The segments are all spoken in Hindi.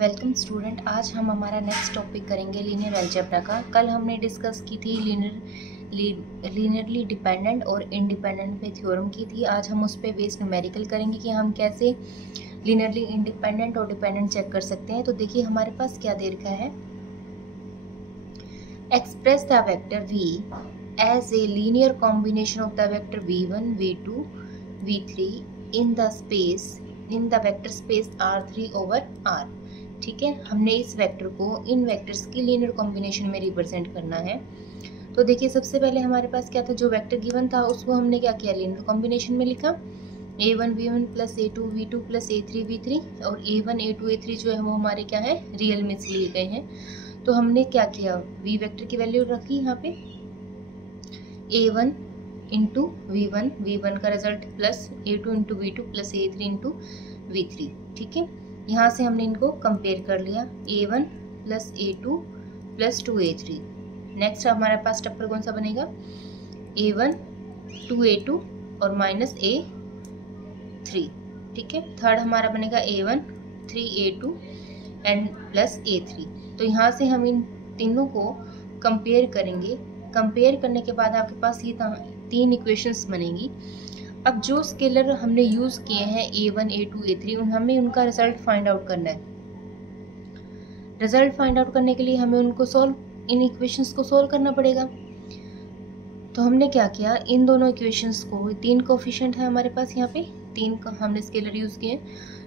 Welcome student. आज हम हमारा नेक्स्ट टॉपिक करेंगे लीनियर अलजेब्रा का। कल हमने डिस्कस की थी लीनियरली डिपेंडेंट और इंडिपेंडेंट पे थ्योरम की थी। आज हम उस पर बेस्ड न्यूमेरिकल करेंगे कि हम कैसे लीनियरली इंडिपेंडेंट और डिपेंडेंट चेक कर सकते हैं। तो देखिए हमारे पास क्या दे रखा है, express the vector v as a linear combination of the vector v1 v2 v3 in the vector space R3 over R। ठीक है, हमने इस वेक्टर को इन वेक्टर्स की लीनियर कॉम्बिनेशन में रिप्रेजेंट करना है। तो देखिए सबसे पहले हमारे पास क्या था, जो वेक्टर गिवन था उसको हमने क्या किया, लीनियर कॉम्बिनेशन में लिखा। a1 v1 plus a2 v2 plus a3 v3 और a1 a2 a3 जो है वो हमारे क्या है, रियल में लिए गए हैं। तो हमने क्या किया, v वेक्टर की वैल्यू रखी यहाँ पे a1 इंटू v1 का result plus a2 into v2 plus a3 into v3। ठीक है, यहाँ से हमने इनको कंपेयर कर लिया, a1 plus a2 plus 2a3। Next हमारे पास टप्पल कौन सा बनेगा, a1 2a2 और माइनस a3। ठीक है, थर्ड हमारा बनेगा a1 3a2 and plus a3। तो यहाँ से हम इन तीनों को कंपेयर करेंगे। कंपेयर करने के बाद आपके पास ये तीन इक्वेशंस बनेंगी। अब जो स्केलर हमने यूज किए हैं a1 a2 a3 हमें उनका रिजल्ट फाइंड आउट करना है। रिजल्ट फाइंड आउट करने के लिए हमें उनको इन इक्वेशंस को सोल्व करना पड़ेगा। तो हमने क्या किया, इन दोनों इक्वेशंस को, तीन कोफिशिएंट है हमारे पास यहाँ पे, तीन का हमने स्केलर यूज किए।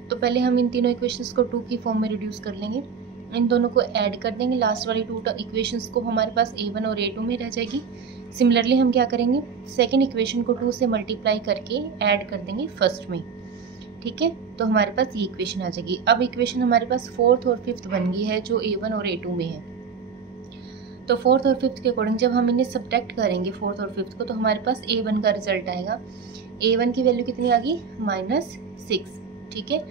तो पहले हम इन तीनों इक्वेशंस को 2 की फॉर्म में रिड्यूस कर लेंगे, इन दोनों को ऐड कर देंगे। लास्ट वाली 2 इक्वेशंस को हमारे पास a1 और a2 में रह जाएगी। सिमिलरली हम क्या करेंगे, सेकेंड इक्वेशन को 2 से मल्टीप्लाई करके ऐड कर देंगे फर्स्ट में। ठीक है, तो हमारे पास ये इक्वेशन आ जाएगी। अब इक्वेशन हमारे पास फोर्थ और फिफ्थ बन गई है जो a1 और a2 में है। तो फोर्थ और फिफ्थ के अकॉर्डिंग जब हम इन्हें सब्ट्रैक्ट करेंगे फोर्थ और फिफ्थ को, तो हमारे पास a1 का रिजल्ट आएगा। a1 की वैल्यू कितनी आ गई, -6। ठीक है,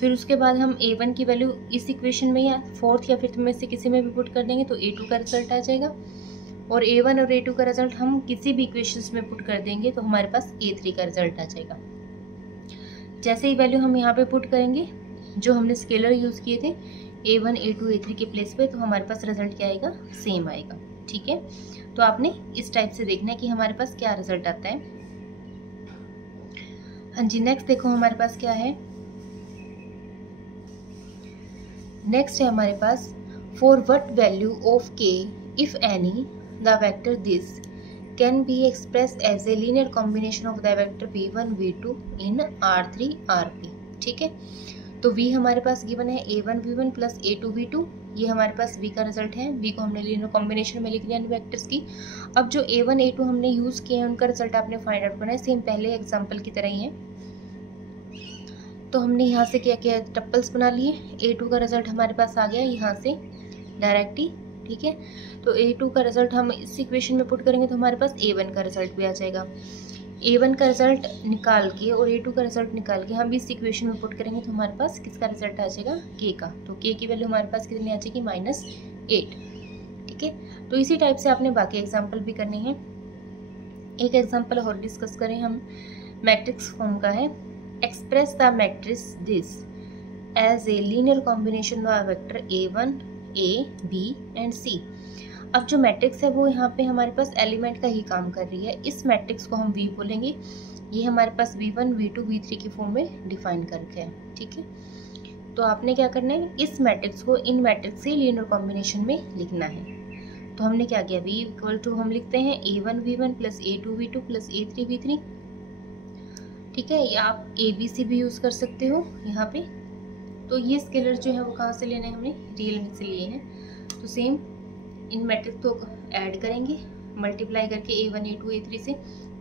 फिर उसके बाद हम a1 की वैल्यू इस इक्वेशन में या फोर्थ या फिफ्थ में से किसी में भी पुट कर देंगे तो a2 का रिजल्ट आ जाएगा। और a1 और a2 का रिजल्ट हम किसी भी इक्वेशंस में पुट कर देंगे तो हमारे पास a3 का रिजल्ट आ जाएगा। जैसे ही वैल्यू हम यहाँ पे पुट करेंगे, जो हमने स्केलर यूज किए थे a1 a2 a3 के प्लेस पे, तो हमारे पास रिजल्ट क्या आएगा, सेम आएगा। ठीक है, तो आपने इस टाइप से देखना है कि हमारे पास क्या रिजल्ट आता है। हाँ जी, नेक्स्ट देखो हमारे पास क्या है, नेक्स्ट है हमारे पास for what value of k if any the vector this can be expressed as a linear combination of the vector v1 v2 in r3 rp। ठीक है, तो v हमारे पास गिवन है a1 v1 plus a2 v2, ये हमारे पास v का रिजल्ट है। v को हमने लीनियर कॉम्बिनेशन में लिख लिया इन वेक्टर्स की। अब जो a1 a2 हमने यूज किए हैं उनका रिजल्ट आपने फाइंड आउट करना है, सेम पहले एग्जाम्पल की तरह ही है। तो हमने यहाँ से क्या किया, टप्पल्स बना लिए। a2 का रिजल्ट हमारे पास आ गया यहाँ से डायरेक्ट ही। ठीक है, तो a2 का रिजल्ट हम इस इक्वेशन में पुट करेंगे तो हमारे पास a1 का रिजल्ट भी आ जाएगा। a1 का रिजल्ट निकाल के और a2 का रिजल्ट निकाल के हम इस इक्वेशन में पुट करेंगे तो हमारे पास किसका रिजल्ट आ जाएगा, k का। तो k की वैल्यू हमारे पास कितनी आ जाएगी, -8। ठीक है, तो इसी टाइप से आपने बाकी एग्जाम्पल भी करने हैं। एक एग्जाम्पल और डिस्कस करें हम, मैट्रिक्स फॉर्म का है। Express the matrix this as a linear combination of vector a1 a b and c। अब जो मैट्रिक्स है वो यहाँ पे हमारे पास एलिमेंट का ही काम कर रही है। इस मैट्रिक्स को हम v बोलेंगे। ये हमारे पास v1 v2 v3 की फॉर्म में डिफाइन करके है। ठीक है, तो आपने क्या करना है, इस मैट्रिक्स को इन मैट्रिक्स से लीनियर कॉम्बिनेशन में लिखना है। तो हमने क्या किया, v इक्वल टू हम लिखते हैं a1 v1 plus a2 v2 plus a3 v3। ठीक है, या आप ए बी सी भी यूज कर सकते हो यहाँ पे। तो ये स्केलर जो है वो कहाँ से लेना है, हमने रियल में से लिए हैं। तो सेम इन मैट्रिक्स को ऐड करेंगे मल्टीप्लाई करके a1 a2 a3 से।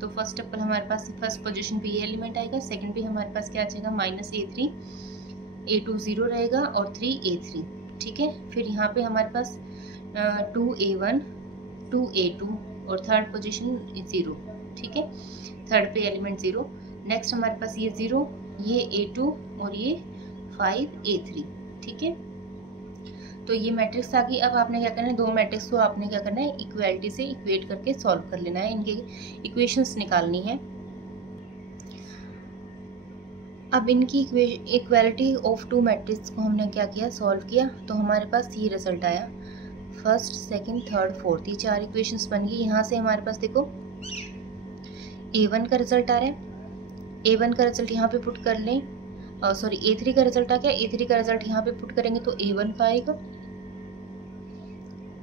तो फर्स्ट टप्पल हमारे पास फर्स्ट पोजीशन पे ये एलिमेंट आएगा, सेकंड पे हमारे पास क्या आ जाएगा, -a3, a2 0 रहेगा और 3a3। ठीक है, फिर यहाँ पे हमारे पास 2a1 2a2 और थर्ड पोजीशन 0। ठीक है, थर्ड पे एलिमेंट 0। नेक्स्ट हमारे पास ये 0, ये a2 और ये 5a3। ठीक है, तो ये मैट्रिक्स आ गई। अब आपने क्या करना है, दो मैट्रिक्स को आपने क्या करना है, इक्वालिटी से इक्वेट करके सॉल्व कर लेना है, इनके इक्वेशंस निकालनी है। अब इनकी इक्वालिटी ऑफ टू मैट्रिक्स को हमने क्या किया, सॉल्व किया, तो हमारे पास ये रिजल्ट आया। फर्स्ट, सेकंड, थर्ड, फोर्थ, ये 4 इक्वेशंस बन गई। यहाँ से हमारे पास देखो A1 का रिजल्ट आ रहा है। A1 का रिजल्ट यहाँ पे पुट कर लें, सॉरी A3 का रिजल्ट आ गया। A3 का रिजल्ट यहाँ पे पुट करेंगे तो A1 का आएगा,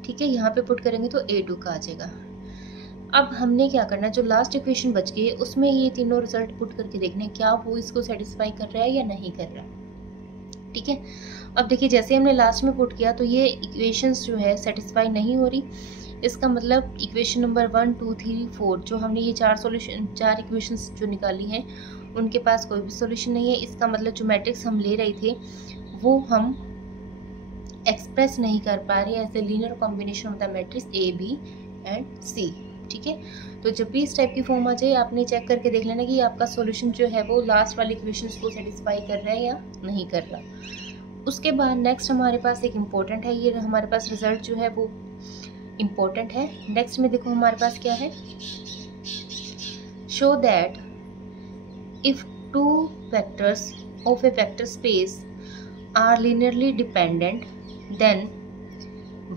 ठीक है। यहाँ पे पुट करेंगे तो A2 का आ जाएगा। अब हमने क्या करना है, जो लास्ट इक्वेशन बच गई है उसमें ये तीनों रिजल्ट पुट करके देखना है क्या वो इसको सेटिस्फाई कर रहा है या नहीं कर रहा, ठीक है। अब देखिए जैसे हमने लास्ट में पुट किया तो ये इक्वेशंस जो है सेटिस्फाई नहीं हो रही। इसका मतलब इक्वेशन नंबर 1, 2, 3, 4 जो हमने ये 4 इक्वेशंस जो निकाली हैं उनके पास कोई भी सॉल्यूशन नहीं है। इसका मतलब जो मैट्रिक्स हम ले रहे थे वो हम एक्सप्रेस नहीं कर पा रहे as a linear combination of the matrix A, B and C, ठीक है। तो जब भी इस टाइप की फॉर्म आ जाए आपने चेक करके देख लेना कि आपका सॉल्यूशन जो है वो लास्ट वाले इक्वेशंस को सेटिस्फाई कर रहा है या नहीं कर रहा। उसके बाद नेक्स्ट हमारे पास एक इम्पोर्टेंट है, ये हमारे पास रिजल्ट जो है वो इम्पोर्टेंट है। नेक्स्ट में देखो हमारे पास क्या है, show that if 2 vectors of a vector space are linearly dependent then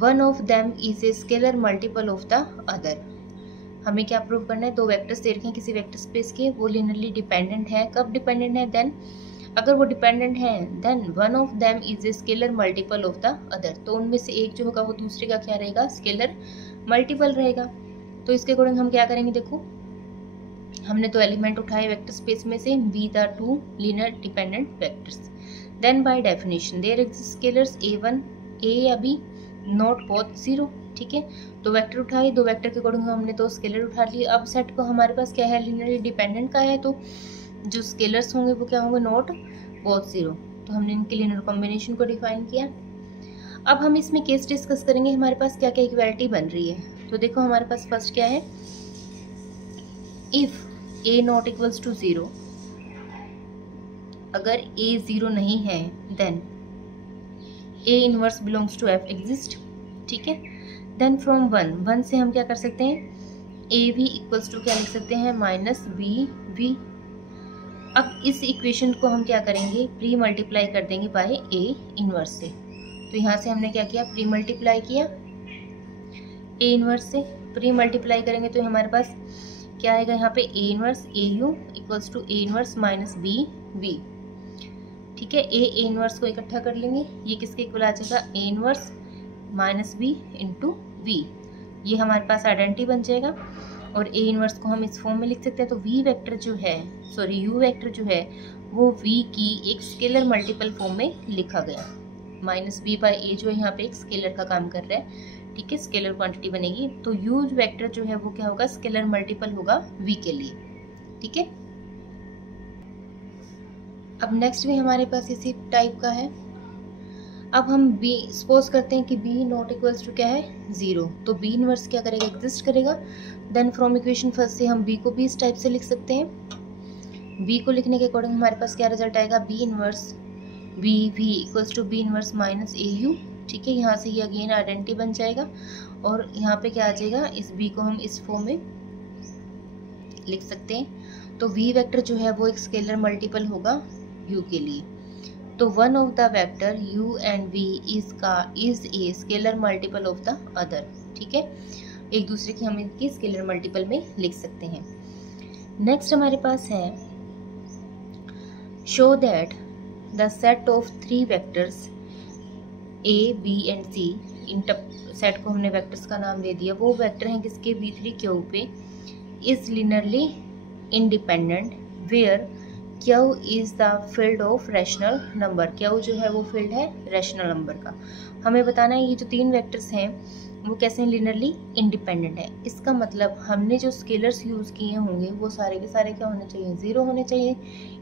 one of them is a scalar multiple of the other. हमें क्या प्रूव करना है, 2 वेक्टर्स दे रखे हैं किसी वेक्टर स्पेस के, वो लीनियरली डिपेंडेंट है। कब डिपेंडेंट है, देन अगर वो डिपेंडेंट है then one of them is a scalar multiple of the other. तो उनमें से एक जो होगा वो दूसरे का क्या रहेगा, स्केलर मल्टीपल रहेगा। तो इसके अकॉर्डिंग हम क्या करेंगे, देखो हमने 2 एलिमेंट उठाए वेक्टर स्पेस में से, be the 2 linear dependent vectors. Then by definition there exist scalars A1, A या B नॉट बोथ 0, ठीक है। 2 वेक्टर उठाए, 2 वेक्टर के अकॉर्डिंग हमने 2 स्केलर उठा लिए। अब सेट को हमारे पास क्या है, लीनियरली डिपेंडेंट का है, तो जो स्केलर्स होंगे वो क्या होंगे, नॉट बोथ 0। तो हमने इनके लीनियर कॉम्बिनेशन को डिफाइन किया। अब हम इसमें केस डिस्कस करेंगे हमारे पास क्या क्या इक्वालिटी बन रही है। तो देखो हमारे पास फर्स्ट क्या है, if A not equals to 0, अगर A 0 नहीं है then A inverse belongs to F exist, ठीक है। देन फ्रॉम 1 से हम क्या कर सकते हैं, A V इक्वल्स टू क्या लिख सकते हैं, माइनस B V। अब इस इक्वेशन को हम क्या करेंगे, प्री मल्टीप्लाई कर देंगे बाय A इनवर्स से। तो यहाँ से हमने क्या किया, प्री मल्टीप्लाई किया A इनवर्स से। प्री मल्टीप्लाई करेंगे तो हमारे पास क्या आएगा, यहाँ पे A inverse AU equals to A inverse minus B V, ठीक है। A इनवर्स को इकट्ठा कर लेंगे, ये किसके इक्वल आ जाएगा, A inverse minus B into V। ये हमारे पास आइडेंटिटी बन जाएगा और A इनवर्स को हम इस फॉर्म में लिख सकते हैं। तो V वेक्टर जो है, सॉरी U वेक्टर जो है वो V की एक स्केलर मल्टीपल फॉर्म में लिखा गया। माइनस B बाई A जो है यहाँ पे एक स्केलर का काम कर रहा है, ठीक है, स्केलर क्वांटिटी बनेगी। तो U वेक्टर जो है वो क्या होगा, स्केलर मल्टीपल होगा V के लिए, ठीक है। अब नेक्स्ट भी हमारे पास इसी टाइप का है। अब हम B सपोज करते हैं कि B नॉट इक्वल्स टू क्या है, 0। तो B इनवर्स क्या करेगा, एग्जिस्ट करेगा। देन फ्रॉम इक्वेशन फर्स्ट से हम B को भी इस टाइप से लिख सकते हैं। B को लिखने के अकॉर्डिंग हमारे पास क्या रिजल्ट आएगा, B inverse B V equals to B inverse minus AU, ठीक है। यहाँ से ये अगेन आइडेंटिटी बन जाएगा और यहाँ पे क्या आ जाएगा, इस B को हम इस फॉर्म में लिख सकते हैं। तो V वेक्टर जो है वो एक स्केलर मल्टीपल होगा U के लिए। तो one of the vector U and V is a scalar multiple of the other, ठीक है। एक दूसरे की हम इनकी स्केलर मल्टीपल में लिख सकते हैं। नेक्स्ट हमारे पास है, show that the set of 3 vectors A, B and C, in set को हमने वेक्टर्स का नाम दे दिया, वो वेक्टर हैं किसके, V3 Q पे, is linearly independent where Q is the field of rational number. Q जो है वो फील्ड है रैशनल नंबर का। हमें बताना है ये जो 3 वेक्टर्स हैं वो कैसे हैं, लिनियरली इंडिपेंडेंट है। इसका मतलब हमने जो स्केलर्स यूज़ किए होंगे वो सारे के सारे क्या होने चाहिए, 0 होने चाहिए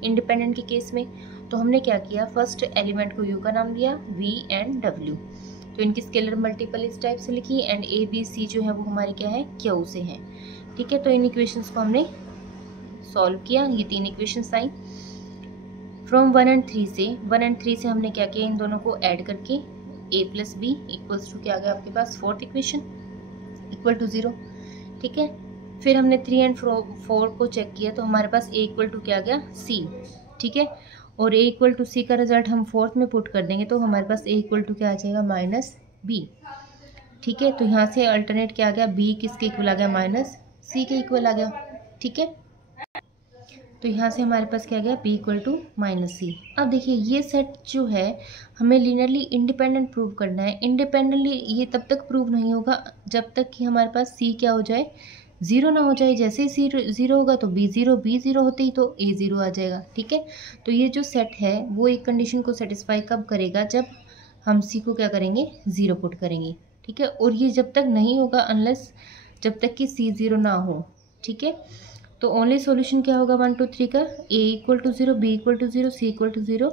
इंडिपेंडेंट के केस में। तो हमने क्या किया, फर्स्ट एलिमेंट को U का नाम दिया, V एंड W। तो इनकी स्केलर मल्टीपल इस टाइप से लिखी एंड A B C जो है वो हमारे क्या है, Q से हैं, ठीक है। तो इन इक्वेशंस को हमने सॉल्व किया, ये 3 इक्वेशंस आई। फ्रॉम 1 एंड 3 से हमने क्या किया, इन दोनों को ऐड करके A plus B equals to क्या आ गया आपके पास, 4th इक्वेशन इक्वल टू 0, ठीक है। फिर हमने 3 एंड 4 को चेक किया तो हमारे पास A इक्वल टू क्या आ गया, C, ठीक है। और a इक्वल टू सी का रिजल्ट हम फोर्थ में पुट कर देंगे तो हमारे पास a इक्वल टू क्या आ जाएगा माइनस बी। ठीक है, तो यहाँ से अल्टरनेट क्या आ गया, b किसके इक्वल आ गया माइनस सी के इक्वल आ गया। ठीक है, तो यहाँ से हमारे पास क्या गया b इक्वल टू माइनस सी। अब देखिए ये सेट जो है हमें लीनियरली इंडिपेंडेंट प्रूव करना है। इंडिपेंडेंटली ये तब तक प्रूव नहीं होगा जब तक कि हमारे पास c क्या हो जाए, ज़ीरो ना हो जाए। जैसे ही सी ज़ीरो होगा तो b ज़ीरो होते ही तो a ज़ीरो आ जाएगा। ठीक है, तो ये जो सेट है वो एक कंडीशन को सेटिस्फाई कब करेगा, जब हम c को क्या करेंगे, ज़ीरो पुट करेंगे। ठीक है, और ये जब तक नहीं होगा अनलेस जब तक कि c ज़ीरो ना हो। ठीक है, तो ओनली सॉल्यूशन क्या होगा 1 2 3 का, a equal to zero, b equal to zero, c equal to zero,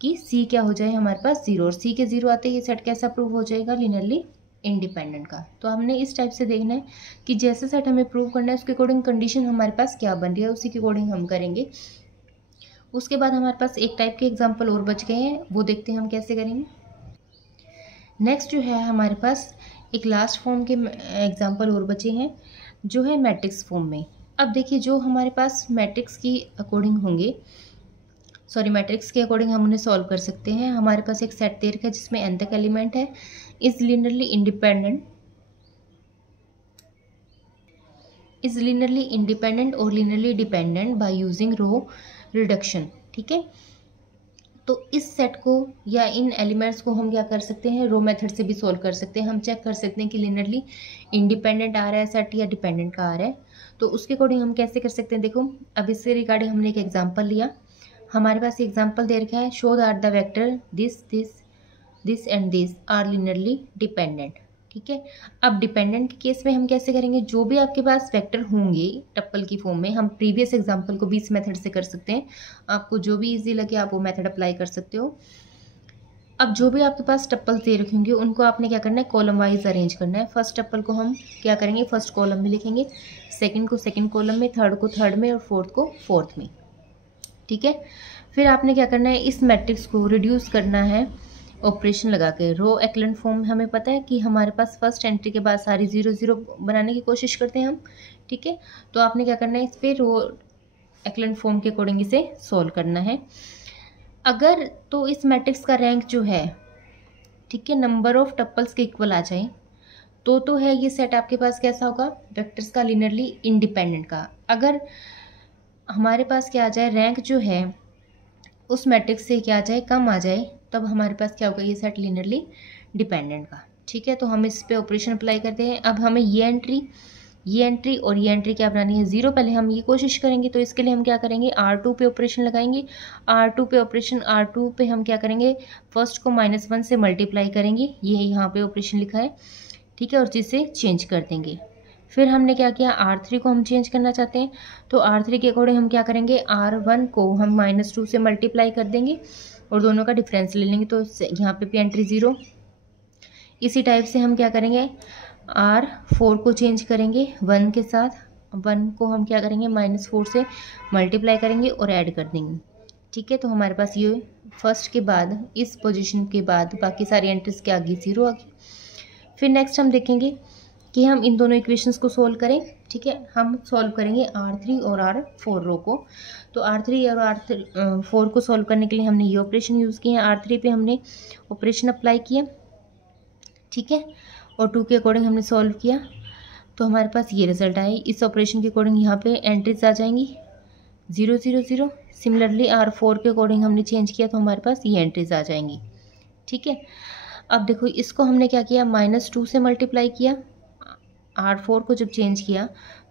कि c क्या हो जाए हमारे पास ज़ीरो, और c के ज़ीरो आते ही ये सेट कैसा प्रूव हो जाएगा, लिनियरली इंडिपेंडेंट का। तो हमने इस टाइप से देखना है कि जैसे सेट हमें प्रूव करना है उसके अकॉर्डिंग कंडीशन हमारे पास क्या बन रही है, उसी के अकॉर्डिंग हम करेंगे। उसके बाद हमारे पास एक टाइप के एग्जाम्पल और बच गए हैं, वो देखते हैं हम कैसे करेंगे। नेक्स्ट जो है हमारे पास एक लास्ट फॉर्म के एग्जाम्पल और बचे हैं जो है मैट्रिक्स फॉर्म में। अब देखिए जो हमारे पास मैट्रिक्स की अकॉर्डिंग होंगे, मैट्रिक्स के अकॉर्डिंग हम उन्हें सॉल्व कर सकते हैं। हमारे पास एक सेट दे रखा है जिसमें n तक एलिमेंट है, इज लिनियरली इंडिपेंडेंट और linearly dependent by using row reduction. ठीक है, तो इस सेट को या इन एलिमेंट्स को हम क्या कर सकते हैं, रो मेथड से भी सॉल्व कर सकते हैं। हम चेक कर सकते हैं कि लिनियरली इंडिपेंडेंट आ रहा है सेट या डिपेंडेंट का आ रहा है, तो उसके अकॉर्डिंग हम कैसे कर सकते हैं। देखो अब इससे रिगार्डिंग हमने एक एग्जांपल लिया। हमारे पास एग्जांपल दे रखा है, show that the vector this and this are linearly dependent. ठीक है, अब डिपेंडेंट के केस में हम कैसे करेंगे, जो भी आपके पास वेक्टर होंगे टप्पल की फॉर्म में, हम प्रीवियस एग्जांपल को भी इस मेथड से कर सकते हैं। आपको जो भी इजी लगे आप वो मेथड अप्लाई कर सकते हो। अब जो भी आपके पास टप्पल दे रखे होंगे उनको आपने क्या करना है, कॉलम वाइज अरेंज करना है। फर्स्ट टप्पल को हम क्या करेंगे, फर्स्ट कॉलम में लिखेंगे, सेकंड को सेकंड कॉलम में, थर्ड को थर्ड में और फोर्थ को फोर्थ में। ठीक है, फिर आपने क्या करना है, इस मैट्रिक्स को रिड्यूस करना है ऑपरेशन लगा के। रो एक्लन फॉर्म हमें पता है कि हमारे पास फर्स्ट एंट्री के बाद सारी 0 0 बनाने की कोशिश करते हैं हम। ठीक है, तो आपने क्या करना है, इस पर रो एक्लन फॉर्म के अकॉर्डिंग इसे सॉल्व करना है। अगर तो इस मैट्रिक्स का रैंक जो है, ठीक है, नंबर ऑफ टप्पल्स के इक्वल आ जाए तो है ये सेट आपके पास कैसा होगा, वेक्टर्स का लिनियरली इंडिपेंडेंट का। अगर हमारे पास क्या आ जाए, रैंक जो है उस मैट्रिक्स से क्या आ जाए, कम आ जाए, तब हमारे पास क्या होगा, ये सेट लिनियरली डिपेंडेंट का। ठीक है, तो हम इस पे ऑपरेशन अप्लाई करते हैं। अब हमें ये एंट्री और ये एंट्री क्या बनानी है, 0। पहले हम ये कोशिश करेंगे, तो इसके लिए हम क्या करेंगे, R2 पे ऑपरेशन लगाएंगे। R2 पे हम क्या करेंगे, फर्स्ट को -1 से मल्टीप्लाई करेंगे, ये यहाँ पे ऑपरेशन लिखा है। ठीक है, और जिसे चेंज कर देंगे। फिर हमने क्या किया, R3 को हम चेंज करना चाहते हैं, तो R3 के अकॉर्डिंग हम क्या करेंगे, R1 को हम -2 से मल्टीप्लाई कर देंगे और दोनों का डिफरेंस ले लेंगे, तो यहाँ पे भी एंट्री 0। इसी टाइप से हम क्या करेंगे, R4 को चेंज करेंगे 1 के साथ, 1 को हम क्या करेंगे, -4 से मल्टीप्लाई करेंगे और ऐड कर देंगे। ठीक है, तो हमारे पास ये फर्स्ट के बाद इस पोजीशन के बाद बाकी सारी एंट्रीज क्या आ गई, 0 आ गई। फिर नेक्स्ट हम देखेंगे कि हम इन दोनों इक्वेशंस को सोल्व करें। ठीक है, हम सॉल्व करेंगे R3 और R4 रो को। तो R3 और R4 को सॉल्व करने के लिए हमने ये ऑपरेशन यूज़ किए हैं। R3 पे हमने ऑपरेशन अप्लाई किया, ठीक है, और 2 के अकॉर्डिंग हमने सॉल्व किया, तो हमारे पास ये रिजल्ट आए। इस ऑपरेशन के अकॉर्डिंग यहाँ पे एंट्रीज आ जाएंगी 0 0 0। सिमिलरली R4 के अकॉर्डिंग हमने चेंज किया तो हमारे पास ये एंट्रीज आ जाएंगी। ठीक है, अब देखो इसको हमने क्या किया, -2 से मल्टीप्लाई किया। R4 को जब चेंज किया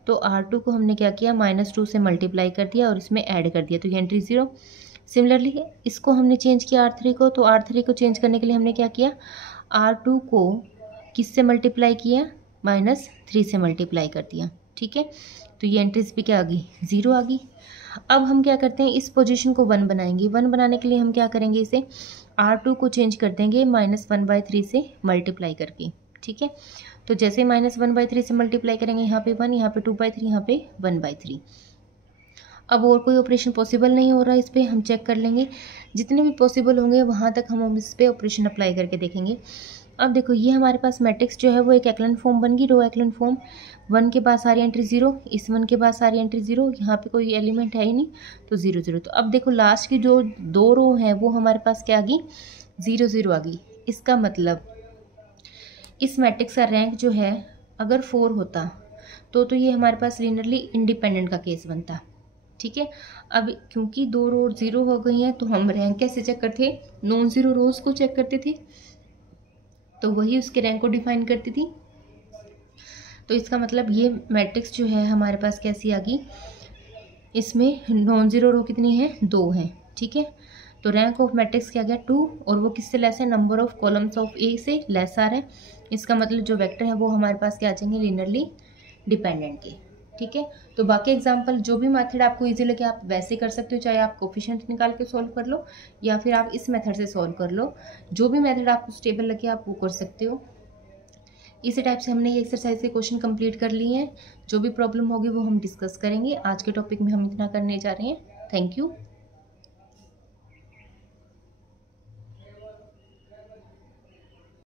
तो R2 को हमने क्या किया, -2 से मल्टीप्लाई कर दिया और इसमें ऐड कर दिया, तो ये एंट्री 0। सिमिलरली इसको हमने चेंज किया R3 को, तो R3 को चेंज करने के लिए हमने क्या किया, R2 को किससे मल्टीप्लाई किया, -3 से मल्टीप्लाई कर दिया। ठीक है, तो ये एंट्रीज भी क्या आ गई, 0 आ गई। अब हम क्या करते हैं, इस पोजीशन को 1 बनाएंगे। 1 बनाने के लिए हम क्या करेंगे, इसे R2 को चेंज कर देंगे -1/3 से मल्टीप्लाई करके। ठीक है, तो जैसे -1/3 से मल्टीप्लाई करेंगे, यहाँ पे 1, यहाँ पे 2/3, यहाँ पे 1/3। अब और कोई ऑपरेशन पॉसिबल नहीं हो रहा, इस पर हम चेक कर लेंगे। जितने भी पॉसिबल होंगे वहाँ तक हम इस पर ऑपरेशन अप्लाई करके देखेंगे। अब देखो ये हमारे पास मैट्रिक्स जो है वो एक एक्लन फॉर्म बन गई, रो एक्लन फॉर्म। 1 के बाद सारी एंट्री 0, इस 1 के बाद सारी एंट्री 0, यहाँ पे कोई एलिमेंट है ही नहीं तो 0 0। तो अब देखो लास्ट की जो 2 रो हैं वो हमारे पास क्या आ गई, 0 0 आ गई। इसका मतलब इस मैट्रिक्स का रैंक जो है अगर 4 होता तो ये हमारे पास लीनियरली इंडिपेंडेंट का केस बनता। ठीक है, अब क्योंकि 2 रो 0 हो गई हैं तो हम रैंक कैसे चेक करते, नॉन ज़ीरो रोज को चेक करते थे, तो वही उसके रैंक को डिफाइन करती थी। तो इसका मतलब ये मैट्रिक्स जो है हमारे पास कैसी आ गई, इसमें नॉन ज़ीरो रो कितनी है, 2 हैं। ठीक है, तो रैंक ऑफ मैट्रिक्स क्या गया 2, और वो किससे लेस है, नंबर ऑफ कॉलम्स ऑफ ए से लेस आ रहा है। इसका मतलब जो वेक्टर है वो हमारे पास क्या आ जाएंगे, लीनियरली डिपेंडेंट के। ठीक है, तो बाकी एग्जांपल जो भी मेथड आपको इजी लगे आप वैसे कर सकते हो, चाहे आप कोफिशिएंट निकाल के सॉल्व कर लो या फिर आप इस मेथड से सॉल्व कर लो, जो भी मेथड आपको स्टेबल लगे आप वो कर सकते हो। इसी टाइप से हमने ये एक्सरसाइज के क्वेश्चन कंप्लीट कर लिए हैं। जो भी प्रॉब्लम होगी वो हम डिस्कस करेंगे। आज के टॉपिक में हम इतना करने जा रहे हैं। Thank you.